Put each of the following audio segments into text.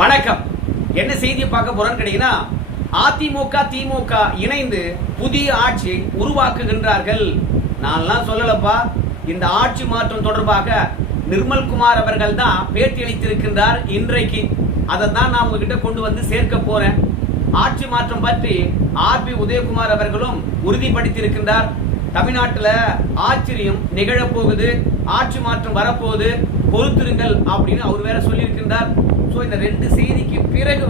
வணக்கம். என்ன செய்தியை பார்க்க போறோம்னு கேட்டீங்கன்னா, அதிமுக திமுக இணைந்து புதிய ஆட்சி உருவாக்குகின்றார்கள். நான்லாம் சொல்லலப்பா. இந்த ஆட்சி மாற்றம் தொடர்பாக நிர்மல்குமார் அவர்கள் தான் பேட்டி அளித்திருக்கின்றார் இன்றைக்கு. அதை தான் நான் உங்ககிட்ட கொண்டு வந்து சேர்க்க போறேன். ஆட்சி மாற்றம் பற்றி ஆர்பி உதயகுமார் அவர்களும் உறுதிப்படுத்தியிருக்கின்றார். தமிழ்நாட்டில் ஆச்சரியம் நிகழப்போகுது, ஆட்சி மாற்றம் வரப்போகுது, பொறுத்திருங்கள் அப்படின்னு அவர் வேற சொல்லியிருக்கின்றார். ஸோ இந்த ரெண்டு செய்திக்கு பிறகு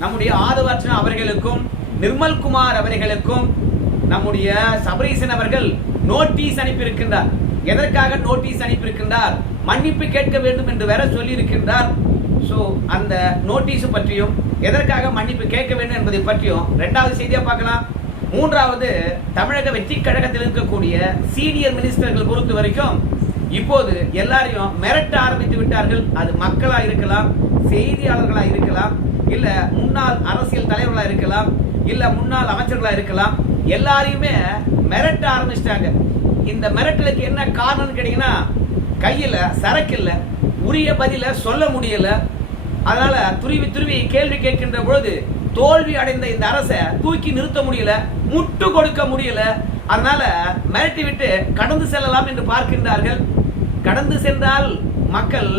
நம்முடைய ஆதவர்ச்சனா அவர்களுக்கும் நிர்மல்குமார் அவர்களுக்கும் நம்முடைய சபரீசன் அவர்கள் நோட்டீஸ் அனுப்பியிருக்கின்றார். எதற்காக நோட்டீஸ் அனுப்பியிருக்கின்றார்? மன்னிப்பு கேட்க வேண்டும் என்று வேற சொல்லியிருக்கின்றார். ஸோ அந்த நோட்டீஸ் பற்றியும் எதற்காக மன்னிப்பு கேட்க வேண்டும் என்பதை பற்றியும் இரண்டாவது செய்தியா பார்க்கலாம். மூன்றாவது, தமிழக வெற்றி கழகத்தில் இருக்கக்கூடிய சீனியர் மினிஸ்டர்கள் பொறுத்த வரைக்கும் இப்போது எல்லாரையும் மிரட்ட ஆரம்பித்து விட்டார்கள். அது மக்களா இருக்கலாம், செய்தியாளர்களா இருக்கலாம், இல்ல முன்னாள் அரசியல் தலைவர்களா இருக்கலாம், இல்ல முன்னாள் அமைச்சர்களா இருக்கலாம். எல்லாரையுமே மிரட்ட ஆரம்பிச்சிட்டாங்க. இந்த மிரட்டலுக்கு என்ன காரணம்னு கேட்டீங்கன்னா, கையில சரக்கு இல்ல, உரிய பதில சொல்ல முடியல. அதனால துருவி கேள்வி கேட்கின்ற பொழுது தோல்வி அடைந்த இந்த அரசை தூக்கி நிறுத்த முடியல, முட்டு கொடுக்க முடியல. அதனால மிரட்டி விட்டு கடந்து செல்லலாம் என்று பார்க்கின்றார்கள். கடந்து சென்றால் மக்கள்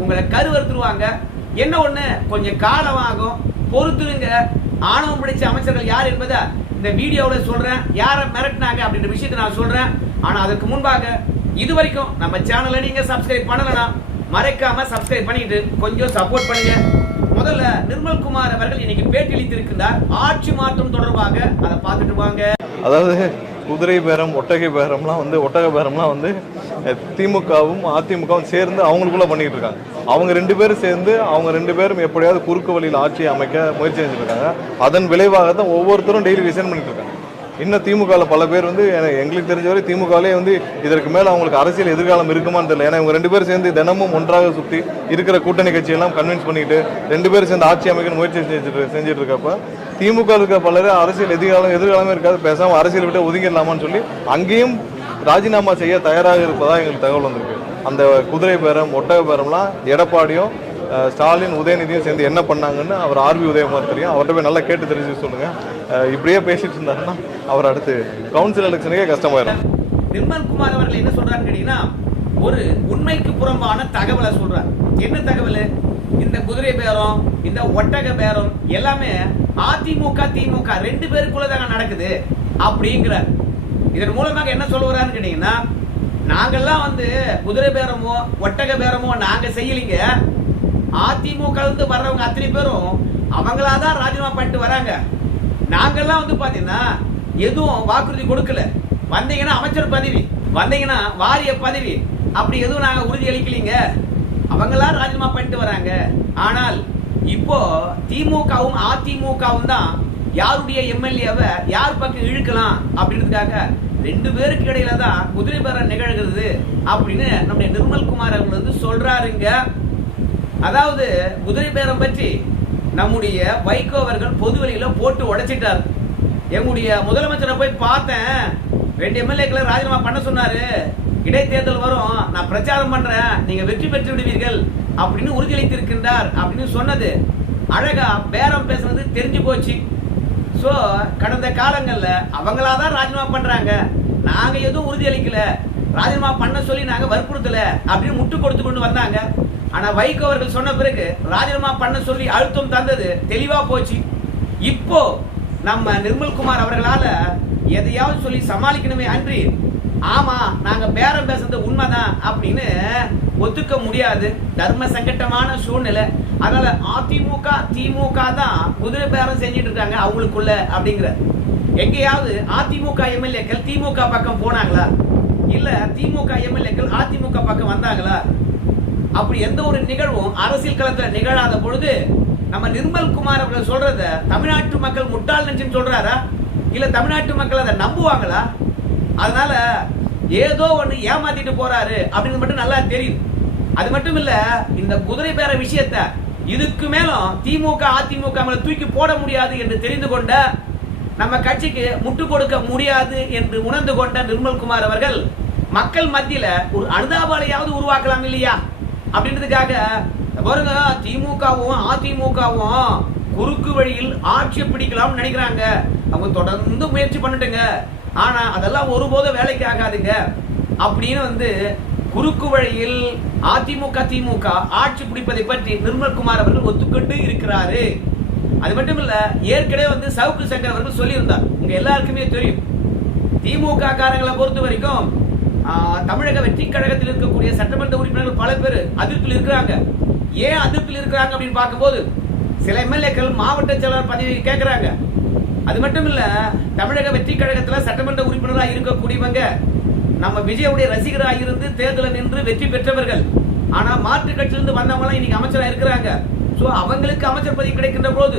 உங்களை கருவறுத்துருவாங்க. என்ன ஒண்ணு, கொஞ்சம் காலம் ஆகும், பொறுத்துருங்க. ஆணவம் பிடிச்ச அமைச்சர்கள் யார் என்பதை இந்த வீடியோவில் சொல்றேன். யாரை மிரட்டினாங்க அப்படின்ற விஷயத்தை நான் சொல்றேன். ஆனா அதற்கு முன்பாக இதுவரைக்கும் நம்ம சேனலை நீங்க சப்ஸ்கிரைப் பண்ணலனா மறைக்காம சப்ஸ்கிரைப் பண்ணிட்டு கொஞ்சம் சப்போர்ட் பண்ணுங்க. முதல்ல நிர்மல்குமார் அவர்கள் இன்னைக்கு பேட்டி அளித்திருக்கிறார். ஆட்சி மாற்றம் தொடர்பாக அதை பார்த்துட்டு வாங்க. அதாவது குதிரை பேரம், ஒட்டகை பேரம்லாம் ஒட்டக பேரம்லாம் திமுகவும் அதிமுகவும் சேர்ந்து அவங்களுக்குள்ள பண்ணிட்டு இருக்காங்க. அவங்க ரெண்டு பேரும் சேர்ந்து அவங்க ரெண்டு பேரும் எப்படியாவது குறுக்கு வழியில் ஆட்சியை அமைக்க முயற்சி செஞ்சுட்டு இருக்காங்க. அதன் விளைவாக தான் ஒவ்வொருத்தரும் டெய்லி ரிசைன் பண்ணிட்டு இருக்காங்க. இன்னும் திமுகவில் பல பேர் எங்களுக்கு தெரிஞ்சவரை திமுகவிலே இதற்கு மேலே அவங்களுக்கு அரசியல் எதிர்காலம் இருக்குமான்னு தெரியல. ஏன்னா இவங்க ரெண்டு பேரும் சேர்ந்து தினமும் ஒன்றாக சுற்றி இருக்கிற கூட்டணி கட்சியெல்லாம் கன்வின்ஸ் பண்ணிட்டு ரெண்டு பேரும் சேர்ந்து ஆட்சி அமைக்கணும் முயற்சி செஞ்சுட்டு இருக்கப்ப திமுக இருக்க பலர் அரசியல் எதிர்காலமே இருக்காது, பேசாமல் அரசியல் விட்டு ஒதுங்கிடலாமான்னு சொல்லி அங்கேயும் ராஜினாமா செய்ய தயாராக இருப்பதா எங்களுக்கு தகவல் வந்திருக்கு. அந்த குதிரை பேரம், ஒட்டக பேரம்லாம் எடப்பாடியும் ஸ்டாலின், உதயநிதியும் சேர்ந்து என்ன பண்ணாங்கன்னு அவர் ஆர்பி உதயகுமார் தெரியும். அவர்கிட்ட போய் நல்லா கேட்டு தெரிஞ்சு சொல்லுங்க. இப்படியே பேசிட்டு இருந்தாருன்னா அவர் அடுத்து கவுன்சில் எலெக்ஷனுக்கே கஷ்டமாயிரும். நிர்மல்குமார் அவர்கள் என்ன சொல்றாருன்னு கேட்டீங்கன்னா, ஒரு உண்மைக்கு புறம்பான தகவலை சொல்றாரு. என்ன தகவல்? இந்த குதிரை பேரம், இந்த ஒட்டக பேரம் எல்லாமே அதிமுக திமுக ரெண்டு பேருக்குள்ளதாங்க நடக்குது அப்படிங்கிறார். இதன் மூலமாக என்ன சொல்ல வர்றாருன்னு கேட்டீங்கன்னா, நாங்கெல்லாம் குதிரை பேரமோ ஒட்டக பேரமோ நாங்க செய்யலீங்க. அதிமுக வர்றவங்க அத்தனை பேரும் அவங்களாதான் ராஜினாமா பண்ணிட்டு வராங்க. நாங்கெல்லாம் பாத்தீங்கன்னா எதுவும் வாக்குறுதி கொடுக்கல. வந்தீங்கன்னா அமைச்சர் பதவி, வந்தீங்கன்னா வாரிய பதவி, அப்படி எதுவும் நாங்க உறுதி அளிக்கலீங்க. அவங்களா ராஜினாமா பண்ணிட்டு வராங்க. ஆனால் இப்போ திமுகவும் அதிமுகவும் தான் யாருடைய எம்எல்ஏவை யார் பக்கம் இழுக்கலாம் அப்படின்றதுக்காக ரெண்டு பேருக்கு இடையில தான் குதிரை பேரம் நிகழ்கிறது அப்படின்னு நம்முடைய நிர்மல்குமார் அவர்கள் சொல்றாருங்க. அதாவது குதிரை பேரம் பற்றி நம்முடைய வைகோ அவர்கள் பொது வெளியில போட்டு உடைச்சிட்டார். எங்களுடைய முதலமைச்சரை போய் பார்த்தேன், ரெண்டு எம்எல்ஏக்களை ராஜினாமா பண்ண சொன்னாரு. இடைத்தேர்தல் வரும், நான் பிரச்சாரம் பண்றேன், நீங்க வெற்றி பெற்று விடுவீர்கள் அப்படின்னு உறுதியளித்திருக்கின்றார் அப்படின்னு சொன்னது அழகா பேரம் பேசுறது தெரிஞ்சு போச்சு. சோ கடந்த காலங்கள்ல அவங்களாதான் ராஜினாமா பண்றாங்க, நாங்க எதுவும் உறுதியளிக்கல, ராஜினாமா பண்ண சொல்லி நாங்க வற்புறுத்தல அப்படின்னு முட்டு கொடுத்து கொண்டு வந்தாங்க. ஆனா வைகோ அவர்கள் சொன்ன பிறகு ராஜினாமா பண்ண சொல்லி அழுத்தம் தந்தது தெளிவா போச்சு. இப்போ நம்ம நிர்மல்குமார் அவர்களால எதையாவது சொல்லி சமாளிக்கணுமே அன்றி, ஆமா நாங்க பேரம் பேசுறது உண்மைதான் அப்படின்னு ஒத்துக்க முடியாது. தர்ம சங்கட்டமான சூழ்நிலை. அதனால அதிமுக திமுக தான் குதிரை பேரம் செஞ்சிட்டு இருக்காங்க அவங்களுக்குள்ள அப்படிங்கிற. எங்கேயாவது அதிமுக எம்எல்ஏக்கள் திமுக பக்கம் போனாங்களா? இல்ல திமுக எம்எல்ஏக்கள் அதிமுக பக்கம் வந்தாங்களா? அப்படி எந்த ஒரு நிகழ்வும் அரசியல் களத்துல நிகழாத பொழுது நம்ம நிர்மல்குமார் அவர்கள் சொல்றத தமிழ்நாட்டு மக்கள் முட்டாள் நெஞ்சுன்னு சொல்றாரா? இல்ல தமிழ்நாட்டு மக்கள் அதை நம்புவாங்களா? அதனால ஏதோ ஒண்ணு ஏமாத்திட்டு போறாரு அப்படின்னு மட்டும் நல்லா தெரியுது. அது மட்டும் இல்ல, இந்த குதிரை பேர விஷயத்தை இதுக்கு மேலும் திமுக அதிமுக மேல தூக்கி போட முடியாது என்று தெரிந்து கொண்ட, நம்ம கட்சிக்கு முட்டு கொடுக்க முடியாது என்று உணர்ந்து கொண்ட நிர்மல்குமார் அவர்கள் மக்கள் மத்தியில ஒரு அனுதாபாலையாவது உருவாக்கலாம் இல்லையா அப்படின்றதுக்காக பாருங்க, திமுகவும் அதிமுகவும் குறுக்கு வழியில் ஆட்சியை பிடிக்கலாம்னு நினைக்கிறாங்க. அவங்க தொடர்ந்து முயற்சி பண்ணட்டுங்க, ஆனா அதெல்லாம் ஒருபோதும் வேலைக்கு ஆகாதுங்க அப்படின்னு குறுக்கு வழியில் அதிமுக திமுக ஆட்சி பிடிப்பதை பற்றி நிர்மல்குமார் அவர்கள் ஒத்துக்கொண்டு இருக்கிறாரு. அது மட்டும் இல்ல, ஏற்கனவே சவுக்கு சங்கர் அவர்கள் சொல்லியிருந்தார். உங்க எல்லாருக்குமே தெரியும், திமுக காரங்களை பொறுத்த வரைக்கும் தமிழக வெற்றி கழகத்தில் இருக்கக்கூடிய சட்டமன்ற உறுப்பினர்கள் பல பேர் அதிருப்தியில் இருக்கிறாங்க. ஏன் அதிருப்தியில் இருக்கிறாங்க அப்படின்னு பார்க்கும்போது, சில எம்எல்ஏக்கள் மாவட்ட செயலாளர் பதவி கேட்கிறாங்க. அது மட்டும் இல்ல, தமிழக வெற்றி கழகத்துல சட்டமன்ற உறுப்பினராக இருக்கக்கூடியவங்க நம்ம விஜயுடைய ரசிகராக இருந்து தேர்தலில் நின்று வெற்றி பெற்றவர்கள். ஆனா மாற்று கட்சியிலிருந்து வந்தவங்க இன்னைக்கு அமைச்சராக இருக்கிறாங்க. சோ அவங்களுக்கு அமைச்சர் பதவி கிடைக்கின்ற போது,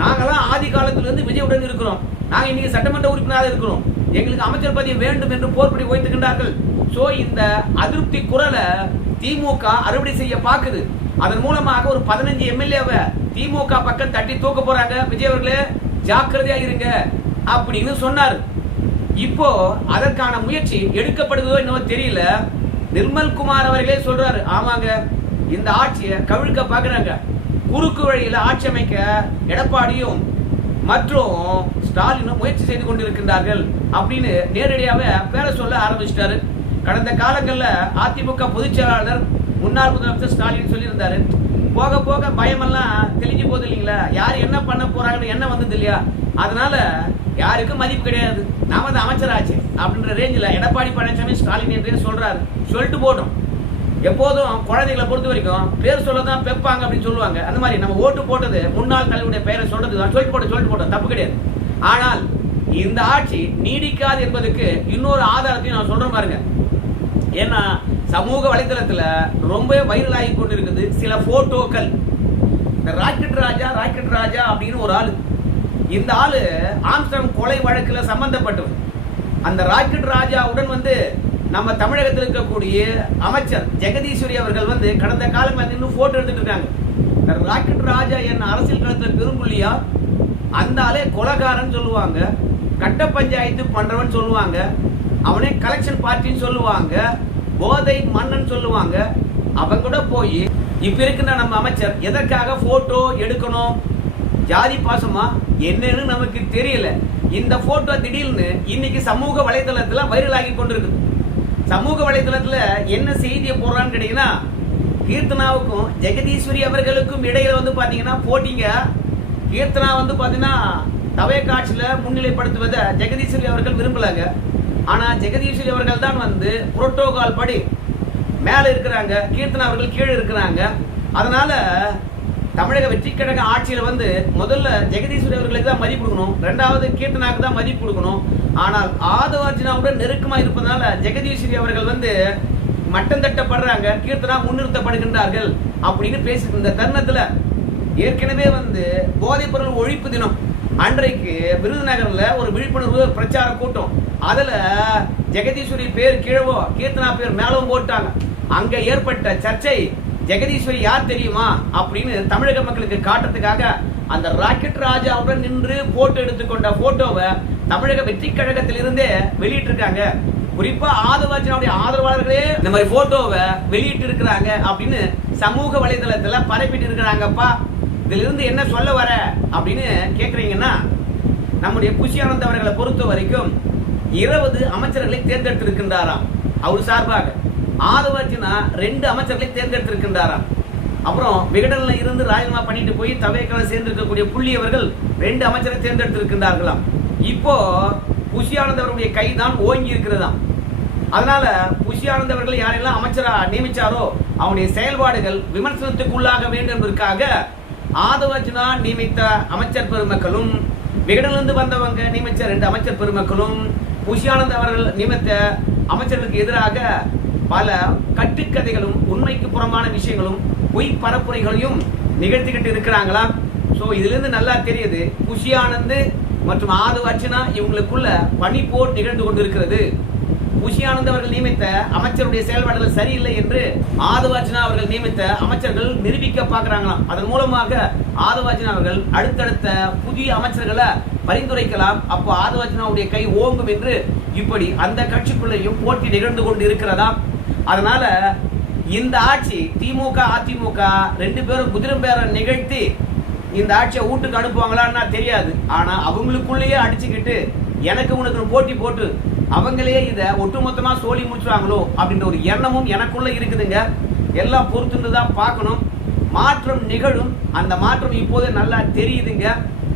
நாங்கெல்லாம் ஆதி காலத்திலிருந்து விஜயுடன் இருக்கிறோம், நாங்க இன்னைக்கு சட்டமன்ற உறுப்பினராக இருக்கிறோம், எங்களுக்கு அமைச்சர் பதவி வேண்டும் என்று போர்ப்படி வைத்துக்கின்றார்கள். சோ இந்த அதிருப்தி குரலை திமுக அறுவடை செய்ய பாக்குது. அதன் மூலமாக ஒரு 15 எம்எல்ஏவை திமுக பக்கம் தட்டி தூக்க போறாங்க. விஜய் அவர்களே ஜாக்கிரதையா இருங்க அப்படின்னு சொன்னார். இப்போ அதற்கான முயற்சி எடுக்கப்படுதோ என்னவோ தெரியல. நிர்மல்குமார் அவர்களே சொல்றாரு, ஆமாங்க, இந்த ஆட்சியை கவிழ்க்க பாக்குறாங்க, குறுக்கு வழியில ஆட்சி அமைக்க எடப்பாடியும் மற்றும் ஸ்டாலினும் முயற்சி செய்து கொண்டிருக்கின்றார்கள் அப்படின்னு நேரடியாக பேர சொல்ல ஆரம்பிச்சிட்டாரு. கடந்த காலங்கள்ல அதிமுக பொதுச் செயலாளர் முன்னாள் முதலமைச்சர் ஸ்டாலின் சொல்லியிருந்தாரு, போக போக பயமெல்லாம் தெளிஞ்சு போகுது இல்லைங்களா, யார் என்ன பண்ண போறாங்கன்னு என்ன வந்தது இல்லையா, அதனால யாருக்கும் மதிப்பு கிடையாது, நாம தான் அமைச்சராச்சு அப்படின்ற ரேஞ்சில் எடப்பாடி பழனிசாமி ஸ்டாலின் என்றே சொல்றாரு. சொல்லிட்டு போட்டோம். எப்போதும் குழந்தைகளை பொறுத்த வரைக்கும் பேர் சொல்லதான் பெப்பாங்க அப்படின்னு சொல்லுவாங்க. அந்த மாதிரி நம்ம ஓட்டு போட்டது முன்னாள் தலைவருடைய பெயரை சொல்றது தான். சொல்லிட்டு போட்டோம், தப்பு கிடையாது. ஆனால் இந்த ஆட்சி நீடிக்காது என்பதற்கு இன்னொரு ஆதாரத்தையும் நான் சொல்றேன் பாருங்க. ஏன்னா சமூக வலைதளத்துல ரொம்ப வைரல் ஆகி கொண்டிருக்குது சில போட்டோக்கள். இந்த ராக்கெட் ராஜா அப்படின்னு ஒரு ஆளு, இந்த ஆளு ஆம்ஸ்டர்டாம் கொலை வழக்குல சம்பந்தப்பட்டவர். அந்த ராக்கெட் ராஜாவுடன் நம்ம தமிழகத்தில் இருக்கக்கூடிய அமைச்சர் ஜெகதீஸ்வரி அவர்கள் கடந்த காலங்களில் நின்று போட்டோ எடுத்துட்டு இருக்காங்க. இந்த ராக்கெட் ராஜா என்ன அரசியல் களத்தில் பெரும்புள்ளியா, அந்த ஆளே கொலைகாரன் சொல்லுவாங்க, கட்ட பஞ்சாயத்து பண்றவன் சொல்லுவாங்க, அவனே கலெக்ஷன் பார்ட்டின்னு சொல்லுவாங்க, போதை மன்னன் சொல்லுவாங்க. அவங்க கூட போய் இப்ப இருக்கின்ற நம்ம அமைச்சர் எதற்காக போட்டோ எடுக்கணும், ஜாதி பாசமா என்னன்னு நமக்கு தெரியல. இந்த போட்டோ திடீர்னு இன்னைக்கு சமூக வலைதளத்துல வைரல் ஆகி கொண்டிருக்கு. சமூக வலைதளத்துல என்ன செய்தியை போடுறான்னு கேட்டீங்கன்னா, கீர்த்தனாவுக்கும் ஜெகதீஸ்வரி அவர்களுக்கும் இடையில பாத்தீங்கன்னா போட்டிங்க. கீர்த்தனா பாத்தீங்கன்னா தவை காட்சியில முன்னிலைப்படுத்துவதை ஜெகதீஸ்வரி அவர்கள் விரும்பலாங்க. ஆனா ஜெகதீஸ்வரி அவர்கள் தான் புரோட்டோகால் படி மேல இருக்கிறாங்க, கீர்த்தனா அவர்கள் கீழே இருக்கிறாங்க. அதனால தமிழக வெற்றி கழக ஆட்சியில முதல்ல ஜெகதீஸ்வரி அவர்களுக்கு தான் மதிப்பு கொடுக்கணும், ரெண்டாவது கீர்த்தனாவுக்கு தான் மதிப்பு கொடுக்கணும். ஆனால் ஆதவார்ஜுனாவுடன் நெருக்கமா இருப்பதனால ஜெகதீஸ்வரி அவர்கள் மட்டம் தட்டப்படுறாங்க, கீர்த்தனா முன்னிறுத்தப்படுகின்றார்கள் அப்படின்னு பேசிட்டு இருந்த தருணத்துல ஏற்கனவே போதைப் பொருள் ஒழிப்பு தினம் அன்றைக்கு விருதுநகர்ல ஒரு விழிப்புணர்வு பிரச்சார கூட்டம். அதுல ஜெகதீஸ்வரி பேர் கீழவோ கீர்த்தனா பேர் மேலவும் போட்டாங்க. அங்க ஏற்பட்ட சர்ச்சை, ஜெகதீஸ்வரி யார் தெரியுமா அப்படின்னு தமிழக மக்களுக்கு காட்டுறதுக்காக அந்த ராக்கெட் ராஜாவுடன் நின்று போட்டோ எடுத்துக்கொண்ட போட்டோவை தமிழக வெற்றி கழகத்தில் இருந்தே வெளியிட்டு இருக்காங்க. குறிப்பா ஆதவார்ஜுனாவுடைய ஆதரவாளர்களே இந்த மாதிரி போட்டோவை வெளியிட்டு இருக்கிறாங்க அப்படின்னு சமூக வலைதளத்துல பரப்பிட்டு இருக்கிறாங்கப்பா. இதுல இருந்து என்ன சொல்ல வர அப்படின்னு கேக்குறீங்கன்னா, நம்முடைய புஷி ஆனந்த் அவர்களை பொறுத்த வரைக்கும் 20 அமைச்சர்களை தேர்ந்தெடுத்திருக்கின்றாராம். அவர் சார்பாக ஆதவார்ஜுனா 2 அமைச்சர்களை தேர்ந்தெடுத்திருக்கின்றாராம். அப்புறம் விகடன்ல இருந்து ராஜினாமா பண்ணிட்டு போய் தவேக்கால சேர்ந்திருக்கக்கூடிய புள்ளி அவர்கள் 2 அமைச்சரை தேர்ந்தெடுத்திருக்கின்றார்களாம். இப்போ புஷி ஆனந்த் அவருடைய கைதான் ஓங்கி இருக்கிறதாம். அதனால புஷி ஆனந்த் அவர்கள் யாரெல்லாம் அமைச்சரா நியமிச்சாரோ அவனுடைய செயல்பாடுகள் விமர்சனத்துக்கு உள்ளாக வேண்டும் என்பதற்காக ஆதவார்ஜுனா நியமித்த அமைச்சர் பெருமக்களும், விகடனிலிருந்து வந்தவங்க நியமித்த 2 அமைச்சர் பெருமக்களும், புஷி ஆனந்த் அவர்கள் நியமித்த அமைச்சர்களுக்கு எதிராக பல கட்டுக்கதைகளும் உண்மைக்கு புறமான விஷயங்களும் பொய் பரப்புரைகளையும் நிகழ்த்திக்கிட்டு இருக்கிறாங்களாம். சோ இதுல இருந்து நல்லா தெரியுது, புஷி ஆனந்த் மற்றும் ஆதவார்ஜுனா இவங்களுக்குள்ள பனிப்போர் நிகழ்ந்து கொண்டிருக்கிறது. புஷி ஆனந்த் அவர்கள் நியமித்த அமைச்சருடைய செயல்பாடுகள் சரியில்லை என்று ஆதவார்ஜுனா அவர்கள் நியமித்த அமைச்சர்கள் நிரூபிக்க பார்க்கிறாங்களாம். அதன் மூலமாக ஆதவார்ஜுனா அவர்கள் அடுத்தடுத்த புதிய அமைச்சர்களை பரிந்துரைக்கலாம். அப்போ ஆதவார்ஜுனாவுடைய கை ஓங்கும் என்று இப்படி அந்த கட்சிக்குள்ளேயும் போட்டி நிகழ்ந்து கொண்டு இருக்கிறதா. அதனால இந்த ஆட்சி திமுக அதிமுக ரெண்டு பேரும் குதிரை பேரம் நிகழ்த்தி இந்த ஆட்சியை வீட்டுக்கு அனுப்புவாங்களான்னா தெரியாது. ஆனா அவங்களுக்குள்ளேயே அடிச்சுக்கிட்டு எனக்கு உனக்கு போட்டி போட்டு அவங்களே இதை ஒட்டுமொத்தமா சோழி முடிச்சுவாங்களோ அப்படின்ற ஒரு எண்ணமும் எனக்குள்ள இருக்குதுங்க. எல்லாம் பொறுத்துன்னு தான் பார்க்கணும். மாற்றம் நிகழும். அந்த மாற்றம் இப்போதே நல்லா தெரியுதுங்க.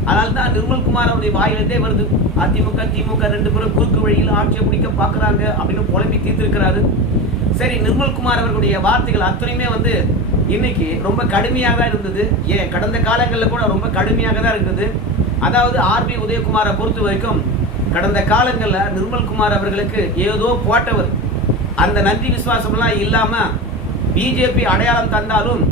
அதனால தான் நிர்மல்குமார் அவருடைய வாயிலிருந்தே வருது, அதிமுக திமுக ரெண்டு பேரும் குறுக்கு வழியில் ஆட்சியை பிடிக்க பார்க்குறாங்க அப்படின்னு புலம்பி தீர்த்திருக்கிறாரு. சரி, நிர்மல்குமார் அவர்களுடைய வார்த்தைகள் அத்தனையுமே வந்து இன்னைக்கு ரொம்ப கடுமையாக தான் இருந்தது. ஏன் கடந்த காலங்களில் கூட ரொம்ப கடுமையாக தான் இருக்குது. அதாவது ஆர்பி உதயகுமாரை பொறுத்த வரைக்கும் கடந்த காலங்களில் நிர்மல்குமார் அவர்களுக்கு ஏதோ போட்டவர், அந்த நன்றி விசுவாசம்லாம் இல்லாம பிஜேபி அடையாளம் தந்தாலும்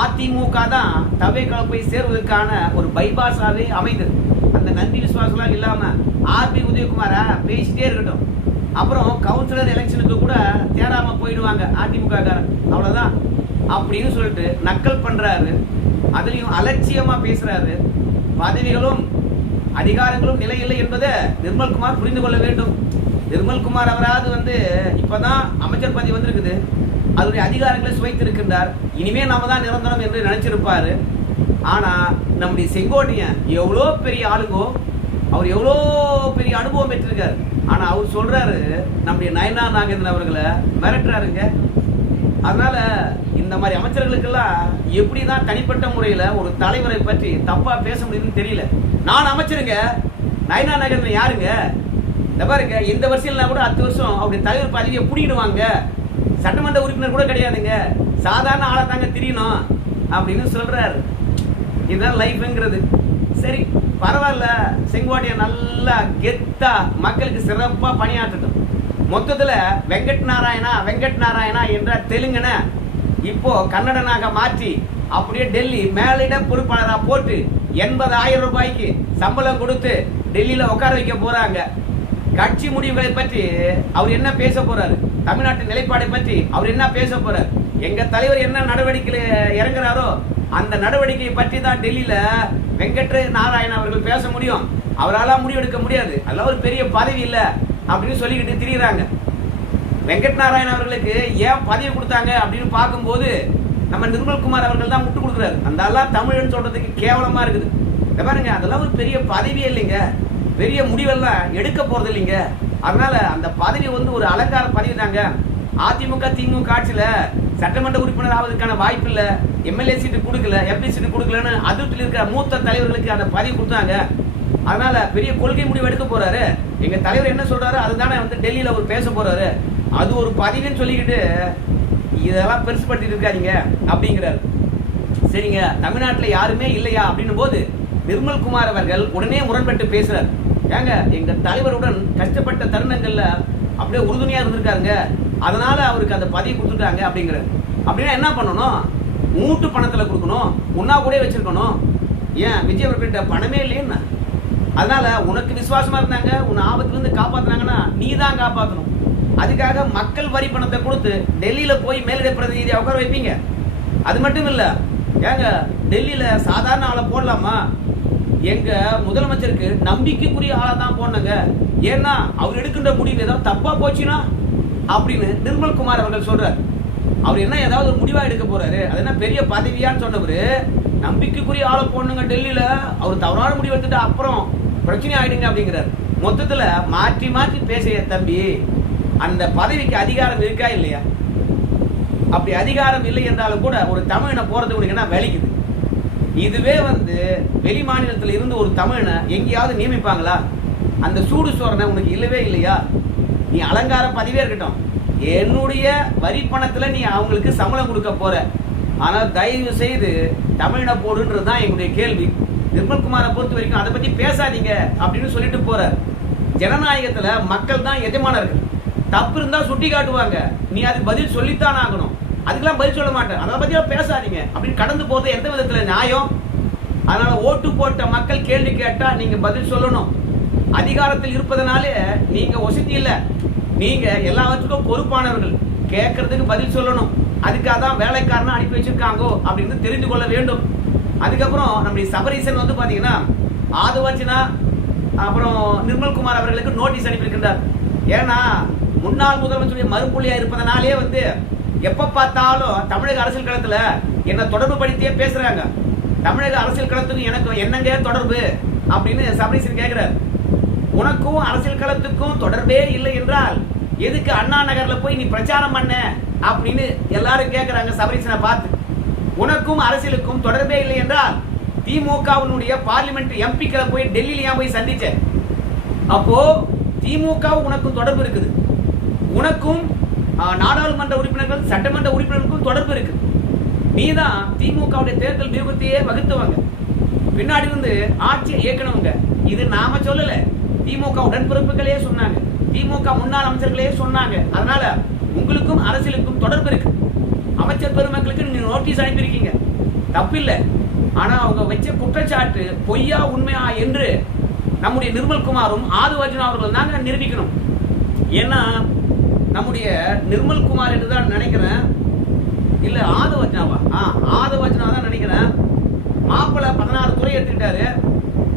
அதிமுக தான் தவைகளை போய் சேர்வதற்கான ஒரு பைபாஸாவே அமைந்தது. அந்த நன்றி விசுவாசம்லாம் இல்லாம ஆர்பி உதயகுமாரா பேசிட்டே இருக்கட்டும், அப்புறம் கவுன்சிலர் எலெக்ஷனுக்கு கூட தேராம போயிடுவாங்க அதிமுக காரன், அவ்வளவுதான் அப்படின்னு சொல்லிட்டு நக்கல் பண்றாரு. அதுலயும் அலட்சியமா பேசுறாரு. பதவிகளும் அதிகாரங்களும் நிலை இல்லை என்பதை நிர்மல்குமார் புரிந்து கொள்ள வேண்டும். நிர்மல்குமார் அவராது வந்து இப்பதான் அமைச்சர் பதவி வந்திருக்குது, அதனுடைய அதிகாரங்களை சுவைத்திருக்கின்றார். இனிமே நாம தான் நிரந்தரம் என்று நினைச்சிருப்பாரு. ஆனா நம்முடைய செங்கோட்டையன் எவ்வளோ பெரிய ஆளுங்கோ, அவர் எவ்வளோ பெரிய அனுபவம் பெற்றிருக்காரு. ஆனா அவர் சொல்றாரு நம்முடைய நயனா நாகேந்திரன் அவர்களை மிரட்டுறாருங்க. அதனால இந்த மாதிரி அமைச்சர்களுக்கெல்லாம் எப்படிதான் தனிப்பட்ட முறையில ஒரு தலைவரை பற்றி தப்பா பேச முடியுதுன்னு தெரியல. நான் அமைச்சருங்க, நயனா நாகேந்திரன் யாருங்க? இந்த பாருங்க, இந்த வருஷம்னா கூட 10 வருஷம் அவருடைய தலைவர் பதவியை புடிடுவாங்க, சட்டமன்ற உறுப்பினர் கூட கிடையாதுங்க, சாதாரண ஆளை தாங்க தெரியணும் அப்படின்னு சொல்றாரு. இதுதான் லைஃப்ங்கிறது. சரி பரவாயில்ல, செங்கோட்டையன் நல்லா கெத்தா மக்களுக்கு சிறப்பா பணியாற்றட்டும். மொத்தத்துல வெங்கட் நாராயணா என்ற தெலுங்கன இப்போ கன்னடனாக மாற்றி அப்படியே டெல்லி மேலிட பொறுப்பாளரா போட்டு 80,000 ரூபாய்க்கு சம்பளம் கொடுத்து டெல்லியில உட்கார வைக்க போறாங்க. கட்சி முடிவுகளை பற்றி அவர் என்ன பேச போறாரு, தமிழ்நாட்டு நிலைப்பாடை பற்றி அவர் என்ன பேச போறாரு, எங்க தலைவர் என்ன நடவடிக்கையில இறங்குறாரோ அந்த நடவடிக்கையை பற்றி தான் டெல்லியில வெங்கட் நாராயணன் அவர்கள் பேச முடியும். அவரால் முடிவெடுக்க முடியாது, அதெல்லாம் ஒரு பெரிய பதவி இல்லை அப்படின்னு சொல்லிக்கிட்டு திரிகிறாங்க. வெங்கட் நாராயணன் அவர்களுக்கு ஏன் பதவி கொடுத்தாங்க அப்படின்னு பார்க்கும்போது நம்ம நிர்மல்குமார் அவர்கள் தான் முட்டு கொடுக்குறாரு. அந்த எல்லாம் தமிழ்னு சொல்றதுக்கு கேவலமா இருக்குது. பாருங்க, அதெல்லாம் ஒரு பெரிய பதவியே இல்லைங்க, பெரிய முடிவெல்லாம் எடுக்க போறது இல்லைங்க. அதனால அந்த பதவி வந்து ஒரு அலங்கார பதவி தாங்க. அதிமுக திமுக ஆட்சியில சட்டமன்ற உறுப்பினர் ஆவதற்கான வாய்ப்பு இல்ல, எம்எல்ஏ சீட்டு கொடுக்கல, எம்பி சீட்டு கொடுக்கலன்னு அதிருப்தியில் இருக்கிற மூத்த தலைவர்களுக்கு அந்த பதவி கொடுத்தாங்க. அதனால பெரிய கொள்கை முடிவு எடுக்க போறாரு. எங்க தலைவர் என்ன சொல்றாரு அதுதானே வந்து டெல்லியில ஒரு பேச போறாரு. அது ஒரு பதவின்னு சொல்லிக்கிட்டு இதெல்லாம் பெருசுபடுத்திட்டு இருக்காதீங்க அப்படிங்கிறாரு. சரிங்க, தமிழ்நாட்டில் யாருமே இல்லையா அப்படின்னும் போது நிர்மல்குமார் அவர்கள் உடனே முரண்பட்டு பேசுறாரு. ஏங்க, எங்க தலைவருடன் கஷ்டப்பட்ட தருணங்கள்ல அப்படியே உறுதுணையா இருந்திருக்காருங்க, அதனால அவருக்கு அந்த பதவி கொடுத்துட்டாங்க அப்படிங்கிறாரு. அப்படின்னா என்ன பண்ணணும்? மூட்டு பணத்துல கொடுக்கணும், உன்னா கூட வச்சிருக்கணும். ஏன் விஜய் அவர்கிட்ட பணமே இல்லையா? அதனால உனக்கு விசுவாசமா இருந்தாங்க, உன்னை ஆபத்துல இருந்து காப்பாத்துனாங்கன்னா நீ தான் காப்பாற்றணும். அதுக்காக மக்கள் வரி பணத்தை கொடுத்து டெல்லியில போய் மேலிட பிரதிநிதியை உட்கார வைப்பீங்க. அது மட்டும் இல்ல, ஏங்க டெல்லியில சாதாரண ஆளை போடலாமா? எங்க முதலமைச்சருக்கு நம்பிக்கைக்குரிய ஆளை தான் போடணுங்க. ஏன்னா அவர் எடுக்கின்ற முடிவு ஏதாவது தப்பா போச்சுன்னா அப்படின்னு நிர்மல்குமார் அவர்கள் சொல்றாரு. அவர் என்ன ஏதாவது ஒரு முடிவா எடுக்க போறாரு, அது என்ன பெரிய பதவியான்னு சொன்னவரு நம்பிக்கைக்குரிய ஆளை போடணுங்க டெல்லியில, அவர் தவறான முடிவு எடுத்துட்டு அப்புறம் பிரச்சனை ஆயிடுங்க அப்படிங்கிறாரு. மொத்தத்துல மாற்றி மாற்றி பேசிய தம்பி, அந்த பதவிக்கு அதிகாரம் இருக்கா இல்லையா? அப்படி அதிகாரம் இல்லை என்றாலும் கூட ஒரு தமிழனை போறது உனக்குன்னா வேலைக்குது. இதுவே வந்து வெளி மாநிலத்தில் இருந்து ஒரு தமிழனை எங்கேயாவது நியமிப்பாங்களா? அந்த சூடு சோரணை உனக்கு இல்லவே இல்லையா? நீ அலங்கார பதவியே இருக்கட்டும், என்னுடைய வரி பணத்துல நீ அவங்களுக்கு சம்பளம் கொடுக்க போற. ஆனால் தயவு செய்து தமிழனை போடுன்றது தான் எங்களுடைய கேள்வி. நிர்மல்குமாரை பொறுத்த வரைக்கும் அதை பத்தி பேசாதீங்க அப்படின்னு சொல்லிட்டு போற. ஜனநாயகத்துல மக்கள் தான் எஜமானர்கள். தப்பு இருந்தா சுட்டி காட்டுவாங்க, நீ அதுக்கு பதில் சொல்லித்தான் ஆகணும். அதுக்கெல்லாம் பதில் சொல்ல மாட்டேன், அதை பத்தி பேசாதீங்க அப்படின்னு கடந்து போறது எந்த விதத்துல நியாயம்? அதனால ஓட்டு போட்ட மக்கள் கேள்வி கேட்டா நீங்க பதில் சொல்லணும். அதிகாரத்தில் இருப்பதனாலே நீங்க வசதி இல்ல, நீங்க எல்லாவற்றுக்கும் பொறுப்பானவர்கள், கேட்கறதுக்கு பதில் சொல்லணும். அதுக்காக தான் வேலைக்காரனா அனுப்பி வச்சிருக்காங்க அப்படின்னு தெரிந்து கொள்ள வேண்டும். அதுக்கப்புறம் நம்முடைய சபரீசன் வந்து பாத்தீங்கன்னா ஆதவர்ஜனா அப்புறம் நிர்மல்குமார் அவர்களுக்கு நோட்டீஸ் அனுப்பியிருக்கின்றார். ஏன்னா முன்னாள் முதலமைச்சருடைய மறுப்புள்ளியா இருப்பதனாலே வந்து எப்ப பார்த்தாலும் தமிழக அரசியல் களத்துல என்ன தொடர்பு படுத்தியே பேசுறாங்க. தமிழக அரசியல் களத்துக்கும் எனக்கு என்னங்க தொடர்பு அப்படின்னு சபரீசன் கேட்கிறார். உனக்கும் அரசியல் களத்துக்கும் தொடர்பே இல்லை என்றால் எதுக்கு அண்ணா நகர்ல போய் நீ பிரச்சாரம் பண்ண அப்படின்னு எல்லாரும் கேட்கிறாங்க சபரீசனை பார்த்து. உனக்கும் அரசியலுக்கும் தொடர்பே இல்லை என்றால் திமுகவினுடைய பார்லிமெண்ட் எம்பிக்களை போய் டெல்லியில போய் சந்திச்ச. அப்போ திமுக உனக்கும் தொடர்பு இருக்குது. உனக்கும் நாடாளுமன்ற உறுப்பினர்கள் சட்டமன்ற உறுப்பினர்களுக்கும் தொடர்பு இருக்கு. நீதான் திமுகவுடைய தேர்தல் வியூகத்தையே வகுத்தவங்க, பின்னாடி இருந்து ஆட்சியை இயக்கணுங்க. இது நாம சொல்லல, திமுக உடன்பிறப்புகளே சொன்னாங்க, திமுக முன்னாள் அமைச்சர்களே சொன்னாங்க. அதனால உங்களுக்கும் அரசியலுக்கும் தொடர்பு இருக்கு. அமைச்சர் பெருமக்களுக்கு நீங்க நோட்டீஸ் அனுப்பியிருக்கீங்க, தப்பில்லை. ஆனா அவங்க வச்ச குற்றச்சாட்டு பொய்யா உண்மையா என்று நம்முடைய நிர்மல்குமாரும் ஆதுவர்ஜுனா அவர்கள் தாங்க நிரூபிக்கணும். ஏன்னா நம்முடைய நிர்மல்குமார் என்று தான் நினைக்கிறேன், இல்ல ஆதுவர்ஜுனாவா, ஆதுவர்ஜுனா தான் நினைக்கிறேன். மாப்பிள்ள 16 துறை எடுத்துக்கிட்டாரு,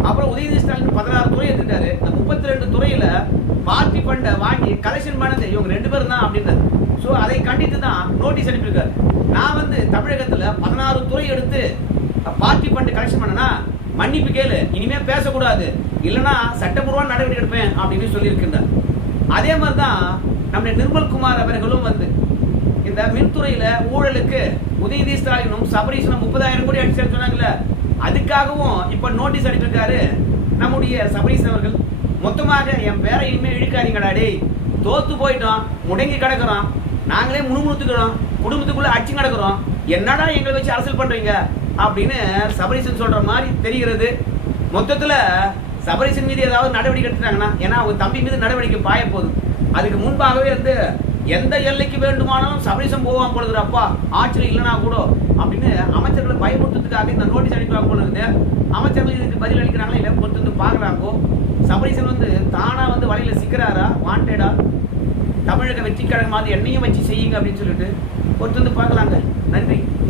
அப்புறம் உதயநிதி ஸ்டாலின் 16 துறை எடுத்துக்கிட்டாரு. இந்த 32 துறையில பார்ட்டி ஃபண்டை வாங்கி கலெக்ஷன் பண்ணது இவங்க 2 பேரும் தான் அப்படின்றது. ஸோ அதை கண்டித்து தான் நோட்டீஸ் அனுப்பியிருக்காரு. நான் வந்து தமிழகத்துல 16 துறை எடுத்து பார்ட்டி ஃபண்ட் கலெக்ஷன் பண்ணனா மன்னிப்பு கேளு, இனிமே பேசக்கூடாது, இல்லைன்னா சட்டப்பூர்வ நடவடிக்கை எடுப்பேன் அப்படின்னு சொல்லியிருக்கின்றார். அதே மாதிரி தான் நம்முடைய நிர்மல்குமார் அவர்களும் வந்து இந்த மின்துறையில ஊழலுக்கு உதயநிதி ஸ்டாலினும் சபரீசனும் 30,000 கோடி அடிச்சு சொன்னாங்கல்ல, அதுக்காகவும் இப்ப நோட்டீஸ் அனுப்பியிருக்காரு நம்முடைய சபரீசன் அவர்கள். மொத்தமாக என் பேரை இனிமே இழுக்காதீங்கடா டேய், தோத்து போயிட்டோம், முடங்கி கிடக்குறோம், நாங்களே முணுமுணுத்துக்கிறோம், குடும்பத்துக்குள்ள அடிச்சு கிடக்குறோம், என்னடா எங்களை வச்சு அரசியல் பண்றீங்க அப்படின்னு சபரீசன் சொல்ற மாதிரி தெரிகிறது. மொத்தத்துல சபரீசன் மீது ஏதாவது நடவடிக்கை எடுத்துட்டாங்கன்னா, ஏன்னா அவங்க தம்பி மீது நடவடிக்கை பாய போகுது, அதுக்கு முன்பாகவே வந்து எந்த எல்லைக்கு வேண்டுமானாலும் சபரீசன் போவான் போடுகிற அப்பா ஆட்சியில் இல்லைனா கூட அப்படின்னு அமைச்சர்களை பயமுறுத்துறதுக்காக இந்த நோட்டீஸ் அனுப்பிவாங்க போல இருக்குது. அமைச்சர்கள் இதுக்கு பதில் அளிக்கிறாங்களா இல்லை பொறுத்து வந்து பாக்குறாங்கோ. சபரீசன் வந்து தானா வந்து வலையில சிக்கிறாரா வாண்டடா, தமிழக வெற்றி கழகம் மாதிரி என்னையும் வச்சு செய்யுங்க அப்படின்னு சொல்லிட்டு பொறுத்து வந்து பார்க்கலாங்க. நன்றி.